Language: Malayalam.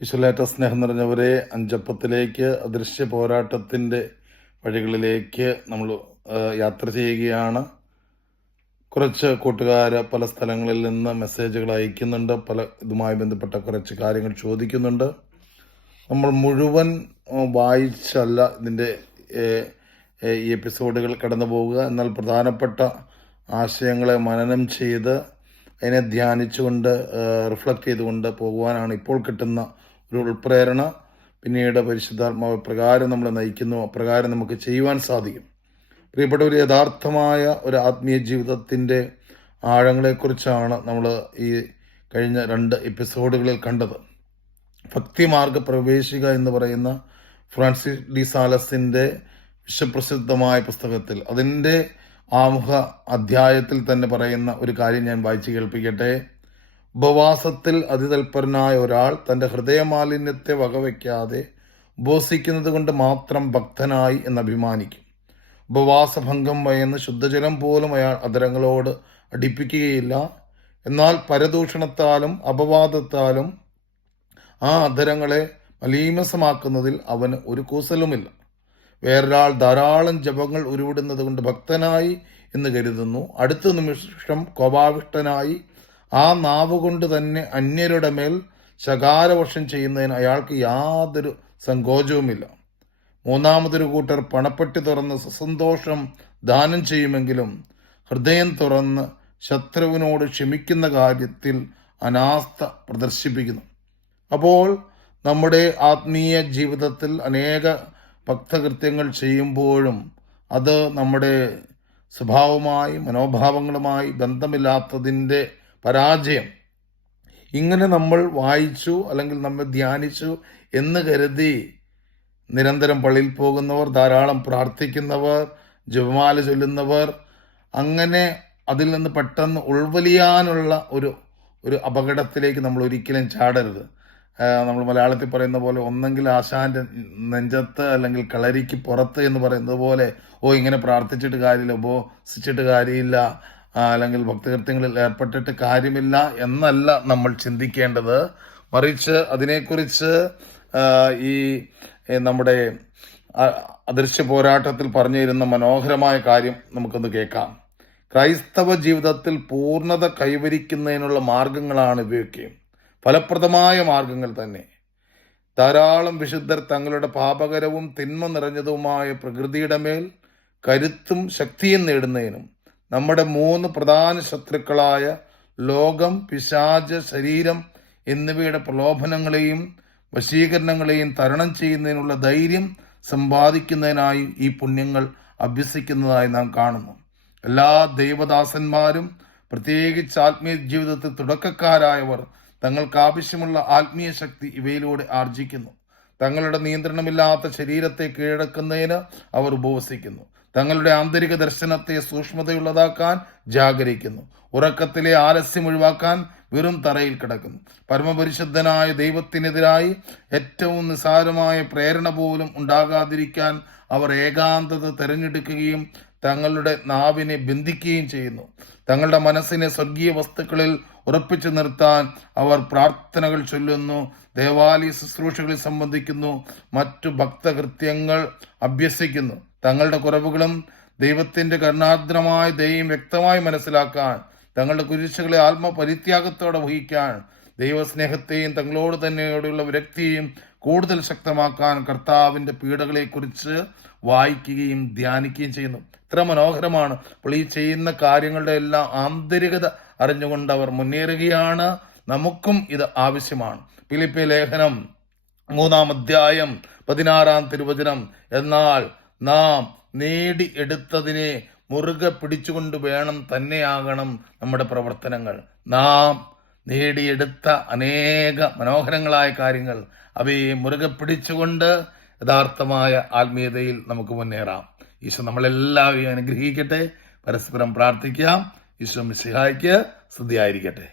ഈശ്വലേറ്റ സ്നേഹം നിറഞ്ഞവരെ, അഞ്ചപ്പത്തിലേക്ക് അദൃശ്യ പോരാട്ടത്തിൻ്റെ വഴികളിലേക്ക് നമ്മൾ യാത്ര ചെയ്യുകയാണ്. കുറച്ച് കൂട്ടുകാർ പല സ്ഥലങ്ങളിൽ നിന്ന് മെസ്സേജുകൾ അയക്കുന്നുണ്ട്, പല ഇതുമായി ബന്ധപ്പെട്ട കുറച്ച് കാര്യങ്ങൾ ചോദിക്കുന്നുണ്ട്. നമ്മൾ മുഴുവൻ വായിച്ചല്ല ഇതിൻ്റെ ഈ എപ്പിസോഡുകൾ കടന്നു പോവുക, എന്നാൽ പ്രധാനപ്പെട്ട ആശയങ്ങളെ മനനം ചെയ്ത് അതിനെ ധ്യാനിച്ചുകൊണ്ട് റിഫ്ലക്റ്റ് ചെയ്തുകൊണ്ട് പോകുവാനാണ് ഇപ്പോൾ കിട്ടുന്ന ഒരു ഉൾപ്രേരണ. പിന്നീട് പരിശുദ്ധാത്മാവ് പ്രകാരം നമ്മളെ നയിക്കുന്നു, അപ്രകാരം നമുക്ക് ചെയ്യുവാൻ സാധിക്കും. പ്രിയപ്പെട്ട ഒരു യഥാർത്ഥമായ ഒരു ആത്മീയ ജീവിതത്തിൻ്റെ ആഴങ്ങളെക്കുറിച്ചാണ് നമ്മൾ ഈ കഴിഞ്ഞ 2 എപ്പിസോഡുകളിൽ കണ്ടത്. ഭക്തിമാർഗ പ്രവേശിക എന്ന് പറയുന്ന ഫ്രാൻസിസ് ഡി സാലസിൻ്റെ വിശ്വപ്രസിദ്ധമായ പുസ്തകത്തിൽ അതിൻ്റെ ആമുഖ അധ്യായത്തിൽ തന്നെ പറയുന്ന ഒരു കാര്യം ഞാൻ വായിച്ചു കേൾപ്പിക്കട്ടെ. ഉപവാസത്തിൽ അതിതൽപരനായ ഒരാൾ തൻ്റെ ഹൃദയമാലിന്യത്തെ വകവയ്ക്കാതെ ഉപവസിക്കുന്നത് കൊണ്ട് മാത്രം ഭക്തനായി എന്നഭിമാനിക്കും. ഉപവാസഭംഗം ഭയന്ന് ശുദ്ധജലം പോലും അയാൾ അധരങ്ങളോട് അടുപ്പിക്കുകയില്ല. എന്നാൽ പരദൂഷണത്താലും അപവാദത്താലും ആ അധരങ്ങളെ മലീമസമാക്കുന്നതിൽ അവന് ഒരു കൂസലുമില്ല. വേറൊരാൾ ധാരാളം ജപങ്ങൾ ഉരുവിടുന്നത് കൊണ്ട് ഭക്തനായി എന്ന് കരുതുന്നു. അടുത്ത നിമിഷം കോപാവിഷ്ടനായി ആ നാവ് കൊണ്ട് തന്നെ അന്യരുടെ മേൽ ശകാരവർഷം ചെയ്യുന്നതിന് അയാൾക്ക് യാതൊരു സങ്കോചവുമില്ല. മൂന്നാമതൊരു കൂട്ടർ പണപ്പെട്ടി തുറന്ന് സസന്തോഷം ദാനം ചെയ്യുമെങ്കിലും ഹൃദയം തുറന്ന് ശത്രുവിനോട് ക്ഷമിക്കുന്ന കാര്യത്തിൽ അനാസ്ഥ പ്രദർശിപ്പിക്കുന്നു. അപ്പോൾ നമ്മുടെ ആത്മീയ ജീവിതത്തിൽ അനേക ഭക്തകൃത്യങ്ങൾ ചെയ്യുമ്പോഴും അത് നമ്മുടെ സ്വഭാവവുമായി മനോഭാവങ്ങളുമായി ബന്ധമില്ലാത്തതിൻ്റെ പരാജയം. ഇങ്ങനെ നമ്മൾ വായിച്ചു അല്ലെങ്കിൽ നമ്മൾ ധ്യാനിച്ചു എന്ന് കരുതി നിരന്തരം പള്ളിയിൽ പോകുന്നവർ, ധാരാളം പ്രാർത്ഥിക്കുന്നവർ, ജപമാല ചൊല്ലുന്നവർ, അങ്ങനെ അതിൽ നിന്ന് പെട്ടെന്ന് ഉൾവലിയാനുള്ള ഒരു അപകടത്തിലേക്ക് നമ്മൾ ഒരിക്കലും ചാടരുത്. നമ്മൾ മലയാളത്തിൽ പറയുന്ന പോലെ ഒന്നെങ്കിൽ ആശാന്റെ നെഞ്ചത്ത് അല്ലെങ്കിൽ കളരിക്ക് പുറത്ത് എന്ന് പറയുന്നത് പോലെ ഇങ്ങനെ പ്രാർത്ഥിച്ചിട്ട് കാര്യമില്ല, ഉപവസിച്ചിട്ട് കാര്യമില്ല, അല്ലെങ്കിൽ ഭക്തകൃത്യങ്ങളിൽ ഏർപ്പെട്ടിട്ട് കാര്യമില്ല എന്നല്ല നമ്മൾ ചിന്തിക്കേണ്ടത്. മറിച്ച് അതിനെക്കുറിച്ച് ഈ നമ്മുടെ അദൃശ്യ പോരാട്ടത്തിൽ പറഞ്ഞു തരുന്ന മനോഹരമായ കാര്യം നമുക്കൊന്ന് കേൾക്കാം. ക്രൈസ്തവ ജീവിതത്തിൽ പൂർണ്ണത കൈവരിക്കുന്നതിനുള്ള മാർഗങ്ങളാണ് ഇവയൊക്കെ, ഫലപ്രദമായ മാർഗങ്ങൾ തന്നെ. ധാരാളം വിശുദ്ധർ തങ്ങളുടെ പാപകരവും തിന്മ നിറഞ്ഞതുമായ പ്രകൃതിയുടെ മേൽ കരുത്തും ശക്തിയും നേടുന്നതിനും നമ്മുടെ 3 പ്രധാന ശത്രുക്കളായ ലോകം, പിശാച്, ശരീരം എന്നിവയുടെ പ്രലോഭനങ്ങളെയും വശീകരണങ്ങളെയും തരണം ചെയ്യുന്നതിനുള്ള ധൈര്യം സമ്പാദിക്കുന്നതിനായി ഈ പുണ്യങ്ങൾ അഭ്യസിക്കുന്നതായി നാം കാണുന്നു. എല്ലാ ദൈവദാസന്മാരും, പ്രത്യേകിച്ച് ആത്മീയ ജീവിതത്തിൽ തുടക്കക്കാരായവർ, തങ്ങൾക്ക് ആവശ്യമുള്ള ആത്മീയ ശക്തി ഇവയിലൂടെ ആർജിക്കുന്നു. തങ്ങളുടെ നിയന്ത്രണമില്ലാത്ത ശരീരത്തെ കീഴടക്കുന്നതിന് അവർ ഉപവസിക്കുന്നു. തങ്ങളുടെ ആന്തരിക ദർശനത്തെ സൂക്ഷ്മതയുള്ളതാക്കാൻ ജാഗരിക്കുന്നു. ഉറക്കത്തിലെ ആലസ്യം ഒഴിവാക്കാൻ വെറും തറയിൽ കിടക്കുന്നു. പരമപരിശുദ്ധനായ ദൈവത്തിനെതിരായി ഏറ്റവും നിസ്സാരമായ പ്രേരണ പോലും ഉണ്ടാകാതിരിക്കാൻ അവർ ഏകാന്തത തിരഞ്ഞെടുക്കുകയും തങ്ങളുടെ നാവിനെ ബന്ധിക്കുകയും ചെയ്യുന്നു. തങ്ങളുടെ മനസ്സിനെ സ്വർഗീയ വസ്തുക്കളിൽ ഉറപ്പിച്ചു നിർത്താൻ അവർ പ്രാർത്ഥനകൾ ചൊല്ലുന്നു, ദേവാലയ ശുശ്രൂഷകളിൽ സംബന്ധിക്കുന്നു, മറ്റു ഭക്തകൃത്യങ്ങൾ അഭ്യസിക്കുന്നു. തങ്ങളുടെ കുറവുകളും ദൈവത്തിന്റെ കരുണാർദ്രമായ ദയയും വ്യക്തമായി മനസ്സിലാക്കാൻ, തങ്ങളുടെ കുരിശുകളെ ആത്മപരിത്യാഗത്തോടെ വഹിക്കാൻ, ദൈവസ്നേഹത്തെയും തങ്ങളോട് തന്നെയോടുള്ള വിരക്തിയെയും കൂടുതൽ ശക്തമാക്കാൻ കർത്താവിന്റെ പീഡകളെക്കുറിച്ച് വായിക്കുകയും ധ്യാനിക്കുകയും ചെയ്യുന്നു. ഇത്ര മനോഹരമാണ്. അപ്പോൾ ഈ ചെയ്യുന്ന കാര്യങ്ങളുടെ എല്ലാം ആന്തരികത അറിഞ്ഞുകൊണ്ട് അവർ മുന്നേറുകയാണ്. നമുക്കും ഇത് ആവശ്യമാണ്. ഫിലിപ്പി ലേഖനം 3-ാം അധ്യായം 16-ാം തിരുവചനം, എന്നാൽ നാം നേടിയെടുത്തതിനെ മുറുകെ പിടിച്ചുകൊണ്ട് വേണം തന്നെയാകണം നമ്മുടെ പ്രവർത്തനങ്ങൾ. നാം നേടിയെടുത്ത അനേക മനോഹരങ്ങളായ കാര്യങ്ങൾ, അവയെ മുറുകെ പിടിച്ചുകൊണ്ട് യഥാർത്ഥമായ ആത്മീയതയിൽ നമുക്ക് മുന്നേറാം. ഈശോ നമ്മളെല്ലാവരെയും അനുഗ്രഹിക്കട്ടെ. പരസ്പരം പ്രാർത്ഥിക്കാം. ഈശോ മിശിഹായ്ക്ക് സ്തുതിയായിരിക്കട്ടെ.